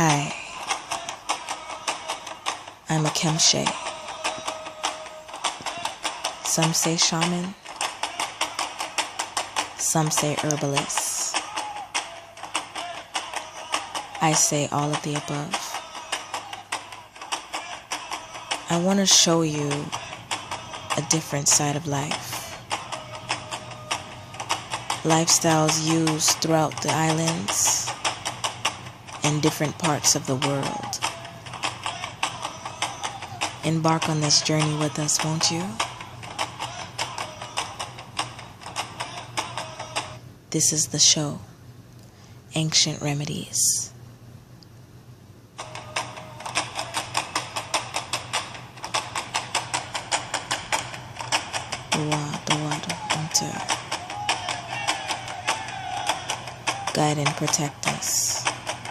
Hi, I'm a Kemshe. Some say shaman, some say herbalist. I say all of the above. I want to show you a different side of life. Lifestyles used throughout the islands and different parts of the world. Embark on this journey with us, won't you? This is the show, Ancient Remedies. Guide and protect us,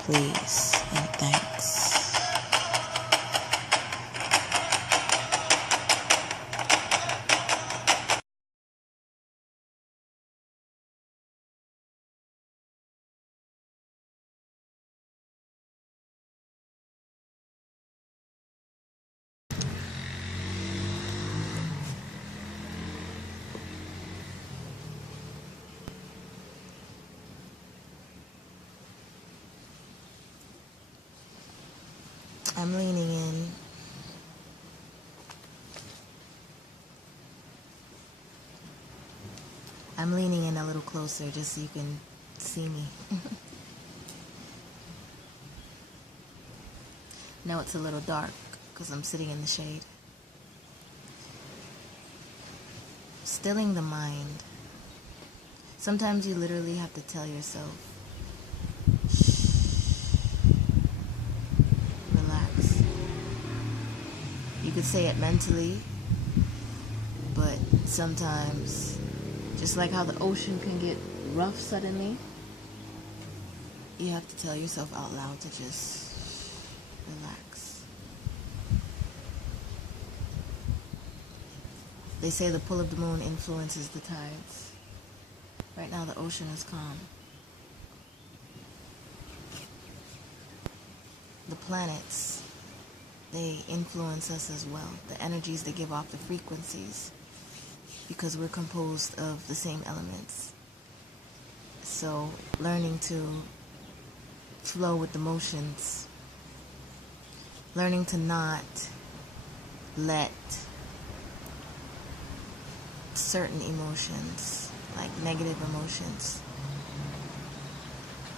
please, and thanks. I'm leaning in. I'm leaning in a little closer just so you can see me. Now it's a little dark because I'm sitting in the shade. Stilling the mind. Sometimes you literally have to tell yourself, relax. You could say it mentally, but sometimes, just like how the ocean can get rough suddenly, you have to tell yourself out loud to just relax. They say the pull of the moon influences the tides. Right now the ocean is calm. The planets, they influence us as well. The energies they give off, the frequencies, because we're composed of the same elements. So learning to flow with the motions, learning to not let certain emotions, like negative emotions,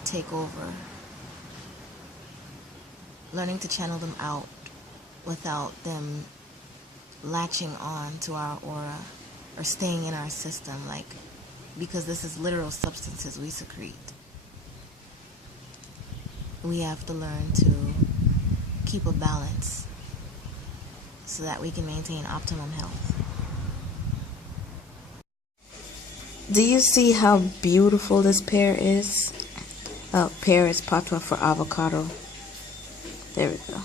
take over. Learning to channel them out without them latching on to our aura or staying in our system, like, because this is literal substances we secrete. We have to learn to keep a balance so that we can maintain optimum health. Do you see how beautiful this pear is? Pear is patois for avocado. There we go.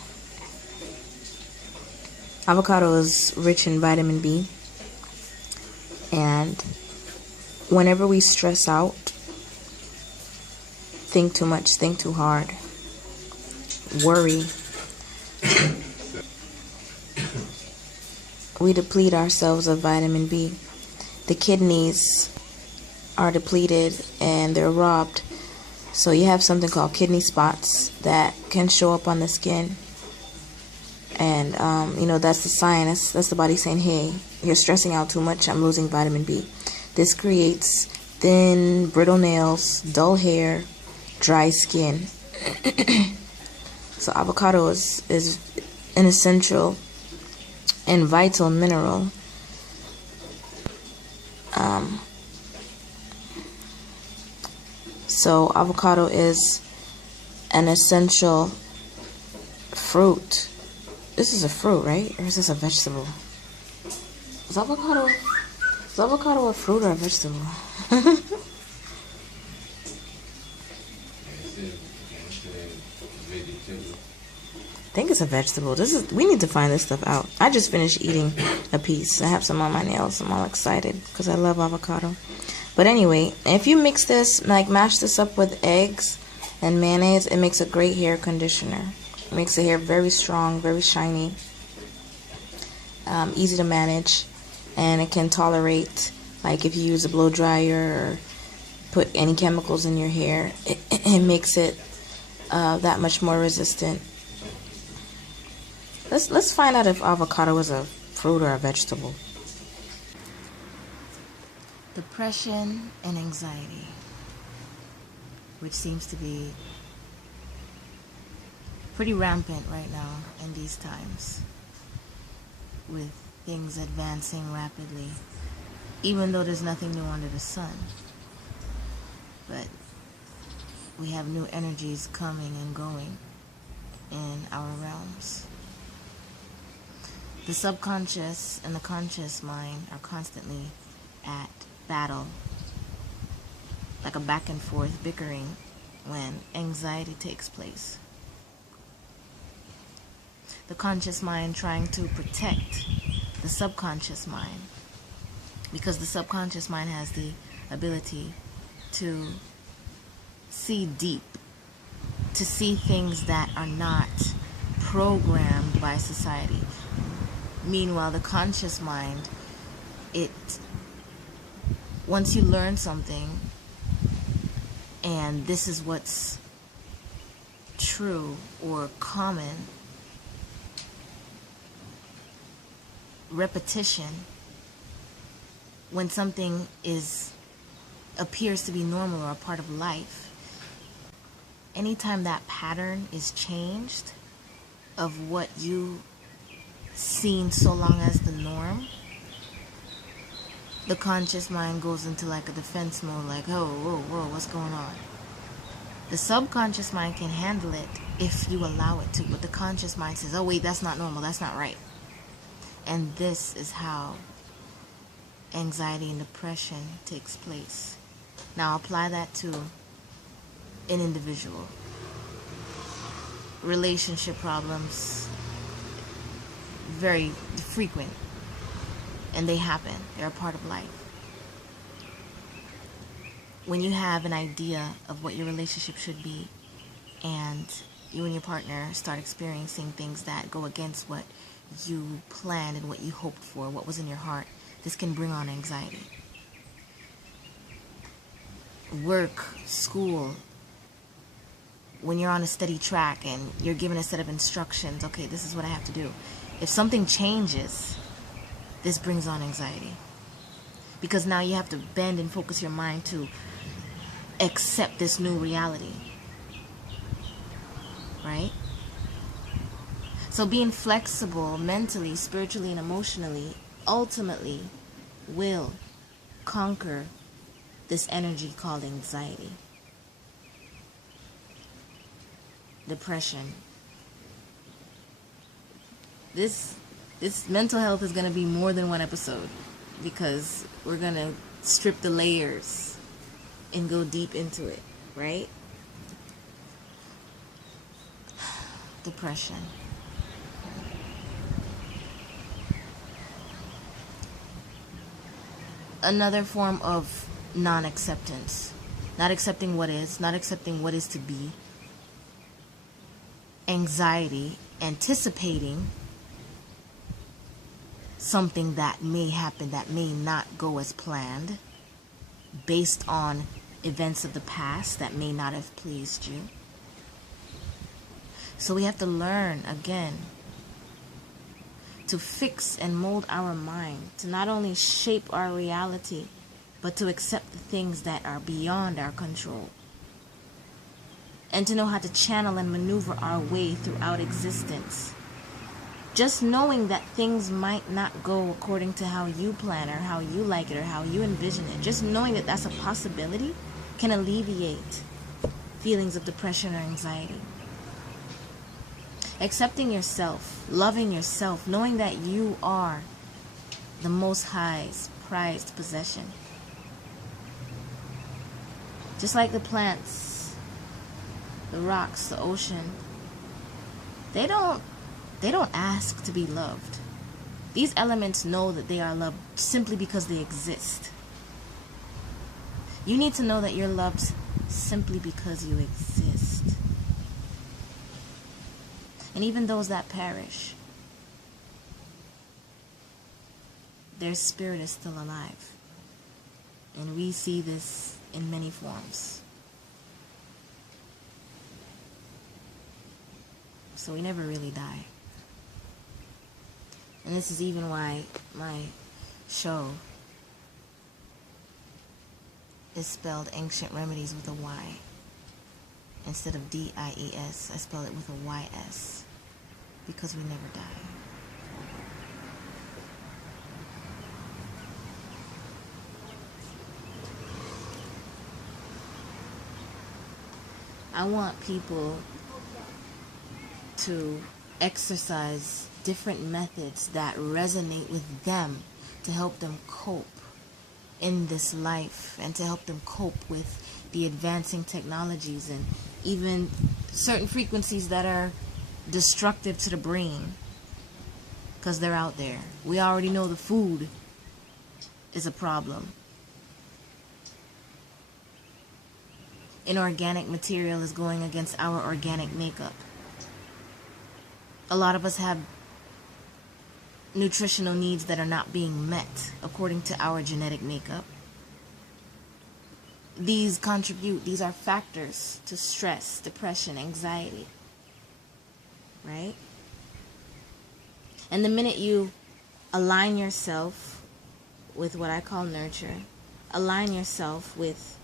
Avocado is rich in vitamin B. And whenever we stress out, think too much, think too hard, worry, we deplete ourselves of vitamin B. The kidneys are depleted and they're robbed. So you have something called kidney spots that can show up on the skin. And, that's the sign. That's the body saying, hey, you're stressing out too much. I'm losing vitamin B. This creates thin, brittle nails, dull hair, dry skin. So avocado is an essential and vital mineral. So avocado is an essential fruit. This is a fruit, right? Or is this a vegetable? Is avocado a fruit or a vegetable? I think it's a vegetable. We need to find this stuff out. I just finished eating a piece. I have some on my nails. I'm all excited because I love avocado. But anyway, if you mix this, like mash this up with eggs And mayonnaise, it makes a great hair conditioner. It makes the hair very strong, very shiny, easy to manage, and it can tolerate, like if you use a blow dryer or put any chemicals in your hair, it makes it that much more resistant. Let's find out if avocado is a fruit or a vegetable. Depression and anxiety, which seems to be pretty rampant right now in these times, with things advancing rapidly, even though there's nothing new under the sun. But we have new energies coming and going in our realms. The subconscious and the conscious mind are constantly at battle, like a back and forth bickering when anxiety takes place. The conscious mind trying to protect the subconscious mind, because the subconscious mind has the ability to see deep, to see things that are not programmed by society. Meanwhile, the conscious mind, once you learn something, and this is what's true or common, repetition, when something appears to be normal or a part of life, anytime that pattern is changed of what you seen so long as the norm, the conscious mind goes into like a defense mode, like, oh, whoa, what's going on? The subconscious mind can handle it if you allow it to, but the conscious mind says, oh wait, that's not normal, that's not right. And this is how anxiety and depression takes place. Now apply that to an individual. Relationship problems, very frequent, and they happen. They're a part of life. When you have an idea of what your relationship should be, and you and your partner start experiencing things that go against what you planned and what you hoped for, what was in your heart, this can bring on anxiety. Work, school, when you're on a steady track and you're given a set of instructions, okay, this is what I have to do. If something changes, this brings on anxiety. Because now you have to bend and focus your mind to accept this new reality. Right? So being flexible mentally, spiritually, and emotionally ultimately will conquer this energy called anxiety, depression. This mental health is going to be more than one episode, because we're going to strip the layers and go deep into it, right? Depression. Another form of non-acceptance. Not accepting what is, not accepting what is to be. Anxiety, anticipating something that may happen, that may not go as planned, based on events of the past that may not have pleased you. So we have to learn again to fix and mold our mind, to not only shape our reality, but to accept the things that are beyond our control, and to know how to channel and maneuver our way throughout existence. Just knowing that things might not go according to how you plan, or how you like it, or how you envision it, just knowing that that's a possibility can alleviate feelings of depression or anxiety. Accepting yourself, loving yourself, knowing that you are the Most High's prized possession. Just like the plants, the rocks, the ocean, they don't ask to be loved. These elements know that they are loved simply because they exist. You need to know that you're loved simply because you exist. And even those that perish, their spirit is still alive. And we see this in many forms. So we never really die. And this is even why my show is spelled Ancient Remedies with a Y. Instead of D-I-E-S, I spell it with a Y-S. Because we never die. I want people to exercise different methods that resonate with them to help them cope in this life and to help them cope with the advancing technologies and even certain frequencies that are destructive to the brain, because they're out there. We already know the food is a problem. Inorganic material is going against our organic makeup. A lot of us have nutritional needs that are not being met according to our genetic makeup. These contribute, these are factors to stress, depression, anxiety, right? And the minute you align yourself with what I call nurture, align yourself with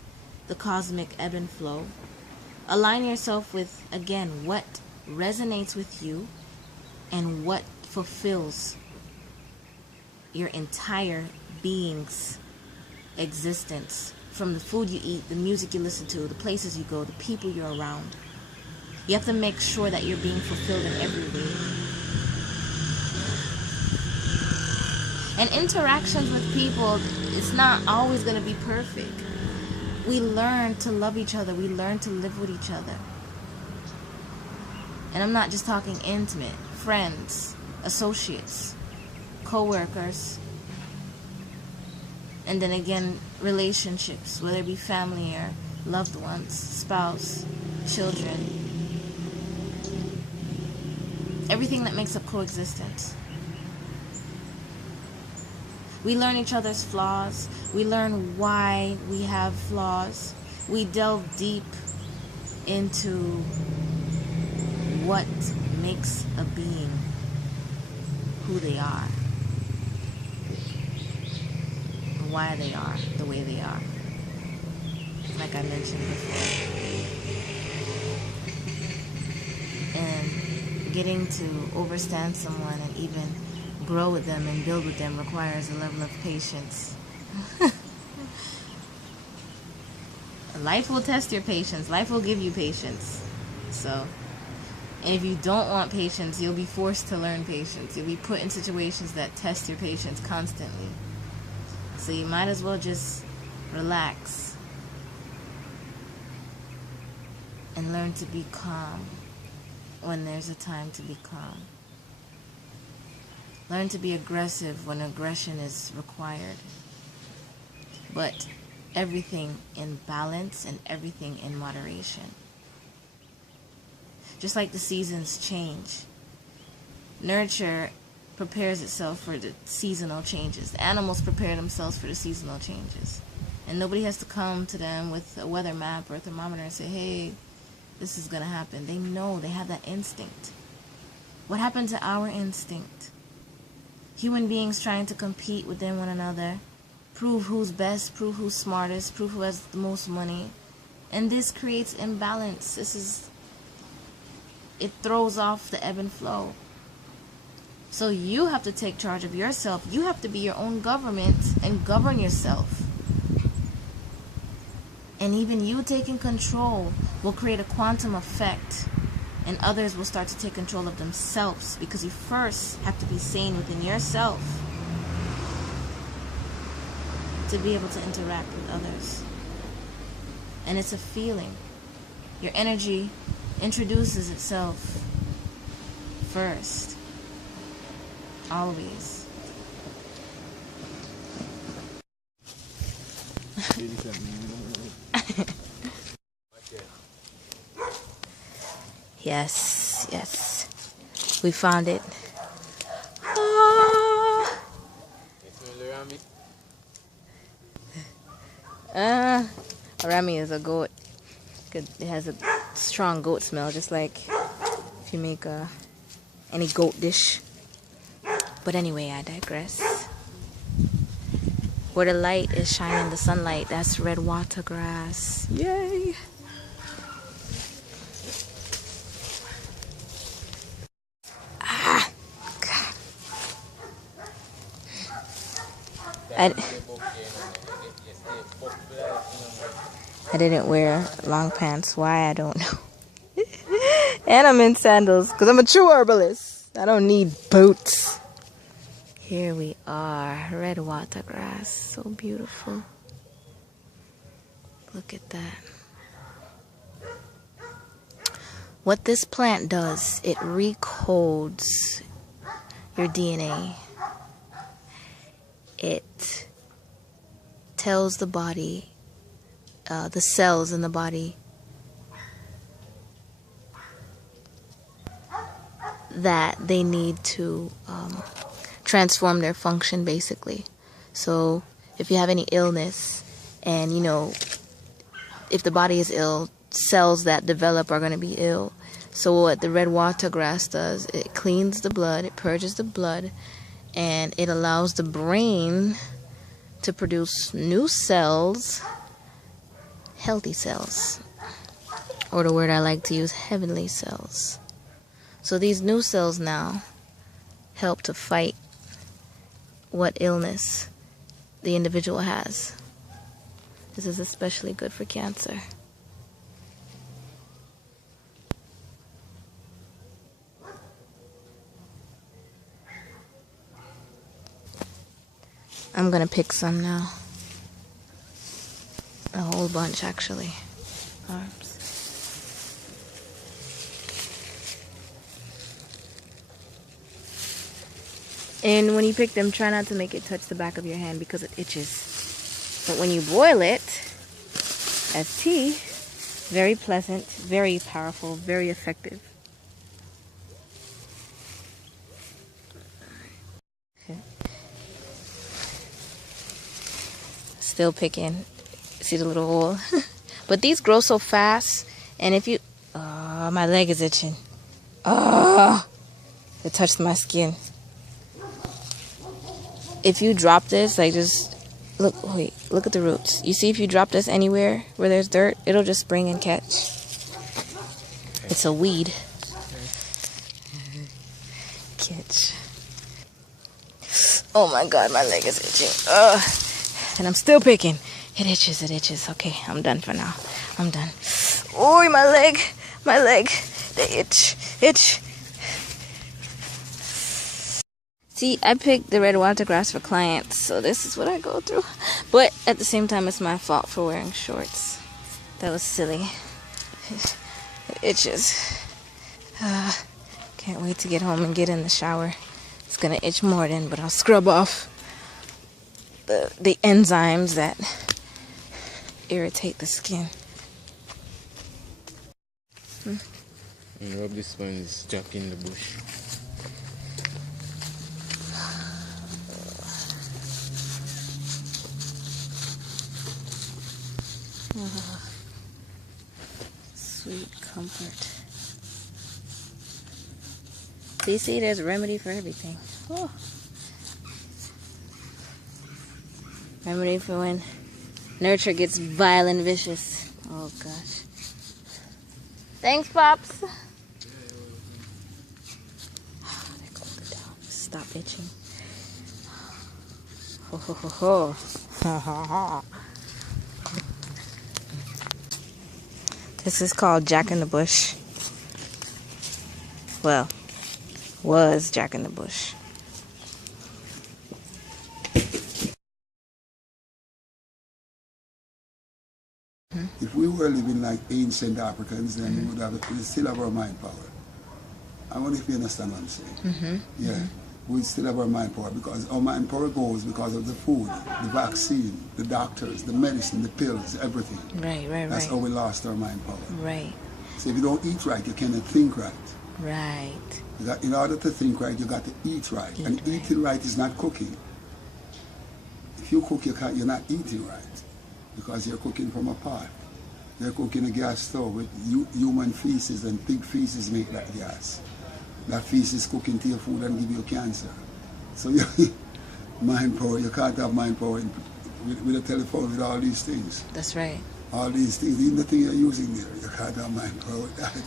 the cosmic ebb and flow, align yourself with, again, what resonates with you and what fulfills your entire being's existence, from the food you eat, the music you listen to, the places you go, the people you're around. You have to make sure that you're being fulfilled in every way. And interactions with people, it's not always going to be perfect. We learn to love each other. We learn to live with each other. And I'm not just talking intimate. Friends, associates, co-workers, and then again, relationships, whether it be family or loved ones, spouse, children. Everything that makes up coexistence. We learn each other's flaws. We learn why we have flaws. We delve deep into what makes a being who they are. Why they are the way they are. Like I mentioned before. And getting to overstand someone and even grow with them and build with them requires a level of patience. Life will test your patience. Life will give you patience. So, and if you don't want patience, you'll be forced to learn patience. You'll be put in situations that test your patience constantly. So you might as well just relax and learn to be calm when there's a time to be calm. Learn to be aggressive when aggression is required. But everything in balance and everything in moderation. Just like the seasons change. Nurture prepares itself for the seasonal changes. The animals prepare themselves for the seasonal changes. And nobody has to come to them with a weather map or a thermometer and say, hey, this is going to happen. They know, they have that instinct. What happened to our instinct? Human beings trying to compete within one another, prove who's best, prove who's smartest, prove who has the most money. And this creates imbalance. It throws off the ebb and flow. So you have to take charge of yourself. You have to be your own government and govern yourself. And even you taking control will create a quantum effect. And others will start to take control of themselves, because you first have to be sane within yourself to be able to interact with others. And it's a feeling. Your energy introduces itself first. Always. Yes, yes. We found it. Ah. Rami is a goat. It has a strong goat smell, just like if you make any goat dish. But anyway, I digress. Where the light is shining, the sunlight, that's red water grass. Yay! Ah! God. I didn't wear long pants. Why? I don't know. And I'm in sandals because I'm a true herbalist. I don't need boots. Here we are. Red water grass. So beautiful. Look at that. What this plant does, it recodes your DNA. It tells the body, the cells in the body, that they need to transform their function, basically. So if you have any illness, and you know, if the body is ill, cells that develop are going to be ill. So what the red water grass does, it cleans the blood, it purges the blood, and it allows the brain to produce new cells, healthy cells, or the word I like to use, heavenly cells. So these new cells now help to fight what illness the individual has. This is especially good for cancer. I'm gonna pick some now. A whole bunch, actually. Arms. And when you pick them, try not to make it touch the back of your hand because it itches. But when you boil it as tea, very pleasant, very powerful, very effective. Okay. Still picking. See the little hole? But these grow so fast, and if you... Oh, my leg is itching. Oh, it touched my skin. If you drop this, like just... Look at the roots. You see if you drop this anywhere where there's dirt, it'll just spring and catch. It's a weed. Catch. Oh my God, my leg is itching. And I'm still picking. It itches, it itches. Okay, I'm done for now. I'm done. Oh, my leg. They itch. See, I picked the red water grass for clients, so this is what I go through. But at the same time, it's my fault for wearing shorts. That was silly. It itches. Can't wait to get home and get in the shower. It's gonna itch more then, but I'll scrub off the enzymes that irritate the skin. Rub this one is Jack in the bush. Oh, sweet comfort. So you see, there's a remedy for everything. Oh. Remedy for when nurture gets vile and vicious. Oh gosh. Thanks, Pops. They're cold down. Stop itching. Ho ho ho ho. Ha ha ha. This is called Jack in the Bush. Well, was Jack in the Bush. If we were living like ancient Africans, then we still have our mind power. I wonder if you understand what I'm saying. Yeah, we still have our mind power because our mind power goes because of the food, the vaccine, the doctors, the medicine, the pills, everything. Right. That's how we lost our mind power. Right. So if you don't eat right, you cannot think right. Right. In order to think right, you got to eat right. And eating right is not cooking. If you cook, you're not eating right, because you're cooking from a pot. You're cooking a gas stove with human feces, and pig feces make that gas. That feces cooking to your food and give you cancer. So mind power, you can't have mind power with a telephone, with all these things. That's right. All these things, even the thing you're using there, you can't have mind power with that.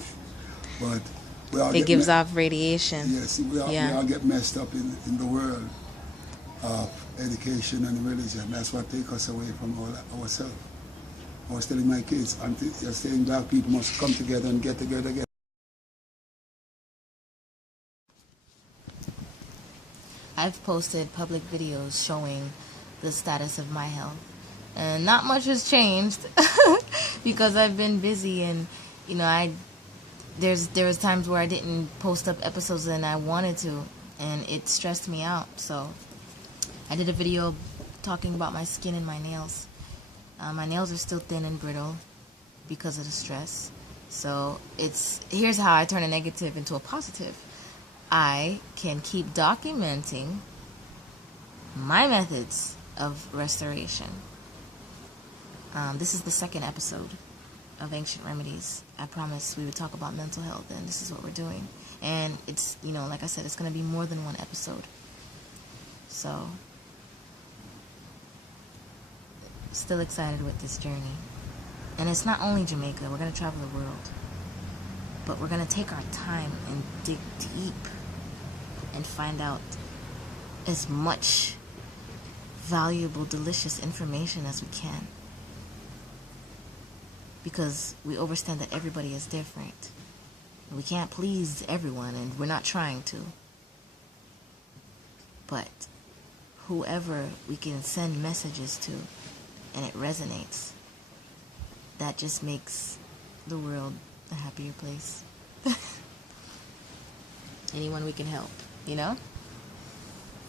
But we all it gives off radiation. Yes, we all get messed up in the world of education and religion. That's what takes us away from ourselves. I was telling my kids, you're saying black people must come together and get together again. I've posted public videos showing the status of my health, and not much has changed because I've been busy, and you know, there was times where I didn't post up episodes and I wanted to, and it stressed me out. So I did a video talking about my skin and my nails. My nails are still thin and brittle because of the stress. So here's how I turn a negative into a positive. I can keep documenting my methods of restoration. This is the second episode of Ancient Remedies. I promised we would talk about mental health, and this is what we're doing. And it's, you know, like I said, it's going to be more than one episode. So, still excited with this journey. And it's not only Jamaica. We're going to travel the world. But we're going to take our time and dig deep and find out as much valuable, delicious information as we can. Because we understand that everybody is different. We can't please everyone, and we're not trying to. But whoever we can send messages to and it resonates, that just makes the world a happier place. Anyone we can help, you know?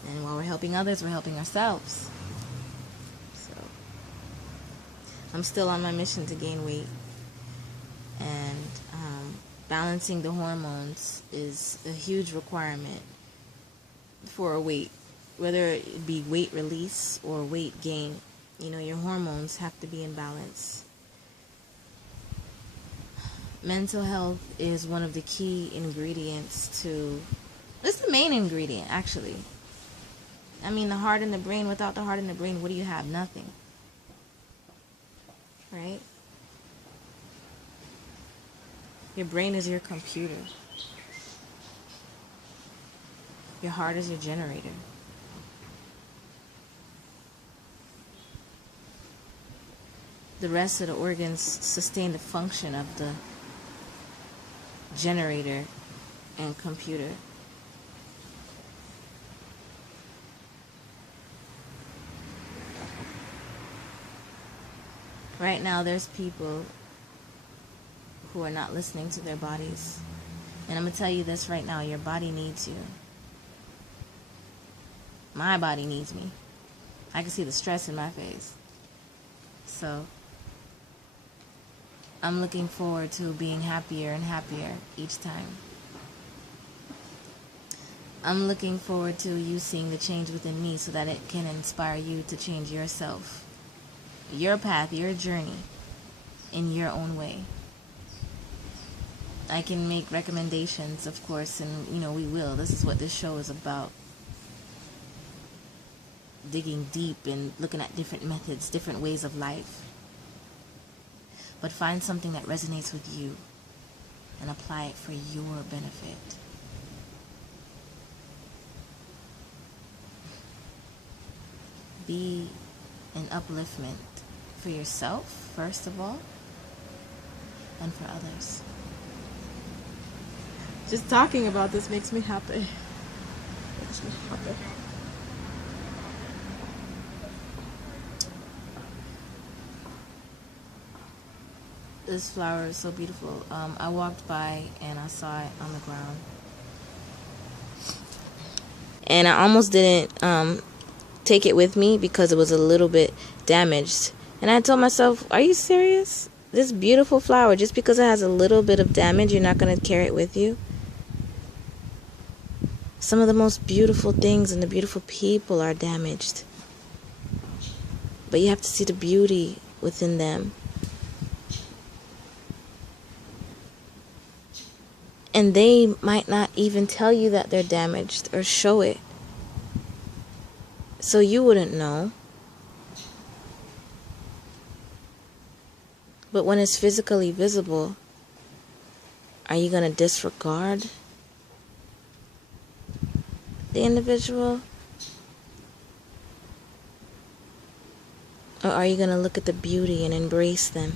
And while we're helping others, we're helping ourselves. So, I'm still on my mission to gain weight. And balancing the hormones is a huge requirement for a weight. Whether it be weight release or weight gain, you know, your hormones have to be in balance. Mental health is one of the key ingredients to... It's the main ingredient, actually. I mean, the heart and the brain. Without the heart and the brain, what do you have? Nothing. Right? Your brain is your computer. Your heart is your generator. The rest of the organs sustain the function of the generator and computer. Right now, there's people who are not listening to their bodies. And I'm going to tell you this right now, your body needs you. My body needs me. I can see the stress in my face. So, I'm looking forward to being happier and happier each time. I'm looking forward to you seeing the change within me so that it can inspire you to change yourself. Your path, your journey, in your own way. I can make recommendations, of course, and, you know, we will. This is what this show is about. Digging deep and looking at different methods, different ways of life. But find something that resonates with you and apply it for your benefit. Be an upliftment for yourself, first of all, and for others. Just talking about this makes me happy. Makes me happy. This flower is so beautiful. I walked by and I saw it on the ground. And I almost didn't take it with me because it was a little bit damaged. And I told myself, are you serious? This beautiful flower, just because it has a little bit of damage, you're not going to carry it with you? Some of the most beautiful things and the beautiful people are damaged. But you have to see the beauty within them. And they might not even tell you that they're damaged or show it. So you wouldn't know. But when it's physically visible, are you going to disregard the individual? Or are you going to look at the beauty and embrace them?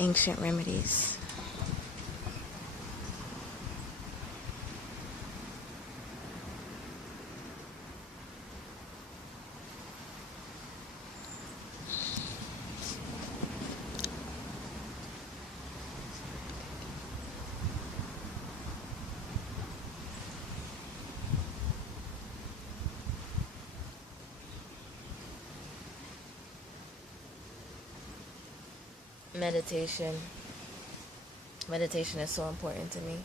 Ancient remedies. Meditation. Meditation is so important to me.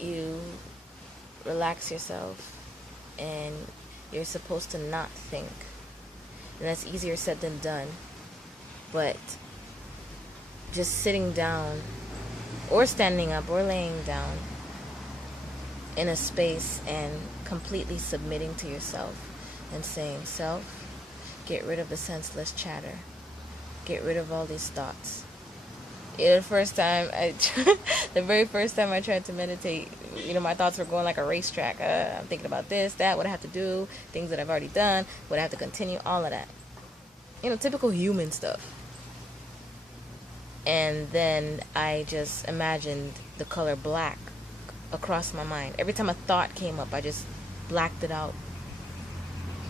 You relax yourself and you're supposed to not think. And that's easier said than done. But just sitting down or standing up or laying down in a space and completely submitting to yourself and saying, self, get rid of the senseless chatter. Get rid of all these thoughts. The very first time I tried to meditate, my thoughts were going like a racetrack. I'm thinking about this, that, what I have to do, things that I've already done, what I have to continue, all of that. Typical human stuff. And then I just imagined the color black across my mind. Every time a thought came up, I just blacked it out.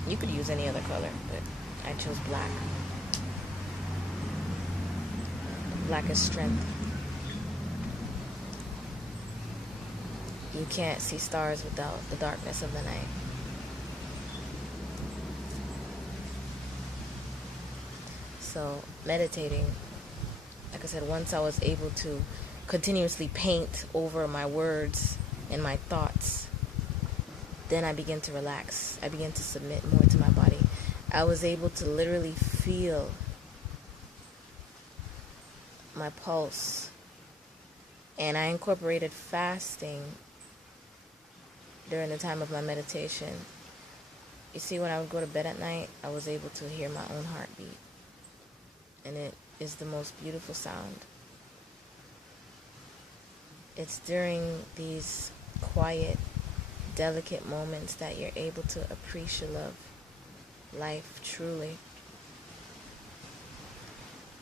You could use any other color, but I chose black. Black is strength. You can't see stars without the darkness of the night. So meditating, like I said, once I was able to continuously paint over my words and my thoughts, then I began to relax. I began to submit more to my body. I was able to literally feel my pulse. And I incorporated fasting during the time of my meditation. You see, when I would go to bed at night, I was able to hear my own heartbeat. And it is the most beautiful sound. It's during these quiet, delicate moments that you're able to appreciate life truly.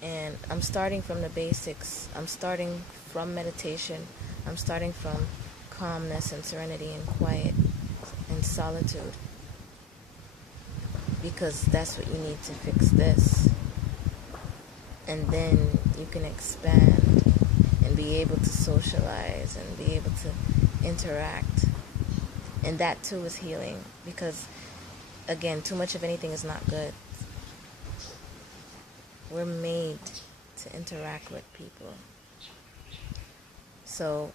And I'm starting from the basics. I'm starting from meditation. I'm starting from calmness and serenity and quiet and solitude. Because that's what you need to fix this. And then you can expand and be able to socialize and be able to interact. And that too is healing. Because, again, too much of anything is not good. We're made to interact with people. So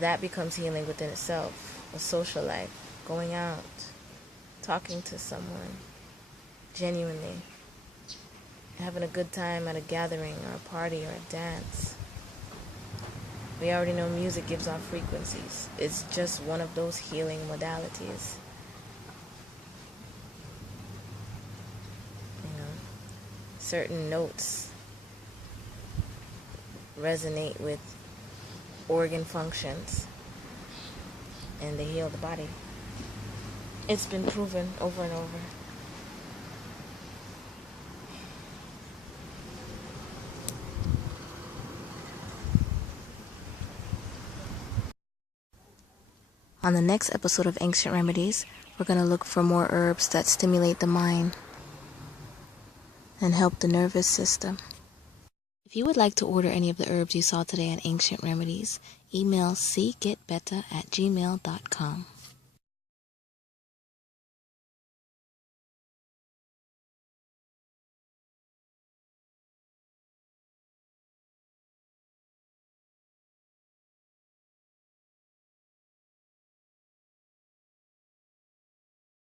that becomes healing within itself. A social life, going out, talking to someone, genuinely, having a good time at a gathering or a party or a dance. We already know music gives off frequencies. It's just one of those healing modalities. Certain notes resonate with organ functions and they heal the body. It's been proven over and over. On the next episode of Ancient Remedies, we're going to look for more herbs that stimulate the mind and help the nervous system. If you would like to order any of the herbs you saw today at Ancient Remedies, email cgetbeta@gmail.com.